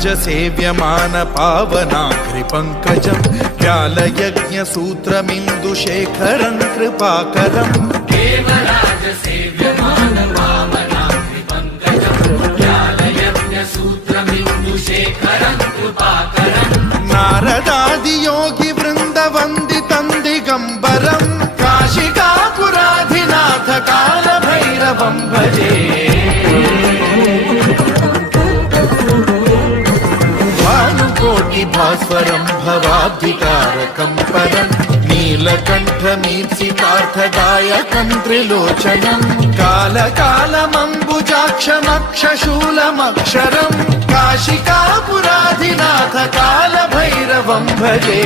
सेव्यमान पावनाग्रिपङ्कजं व्यालयज्ञसूत्रमिन्दुशेखरं कृपाकरम् देवराज सेव्यमान पावनाग्रिपङ्कजं व्यालयज्ञसूत्रमिन्दुशेखरं कृपाकरम् नारदादियोगि वृन्दवन्दितं दिगम्बरं काशिकापुराधिनाथ कालभैरवं भजे भास्वरं भवाब्धिकारकं परं नीलकण्ठमीप्सितार्थदायकं त्रिलोचनं कालकालमम्बुजाक्षमक्षशूलमक्षरं काशिकापुराधिनाथ कालभैरवं भजे।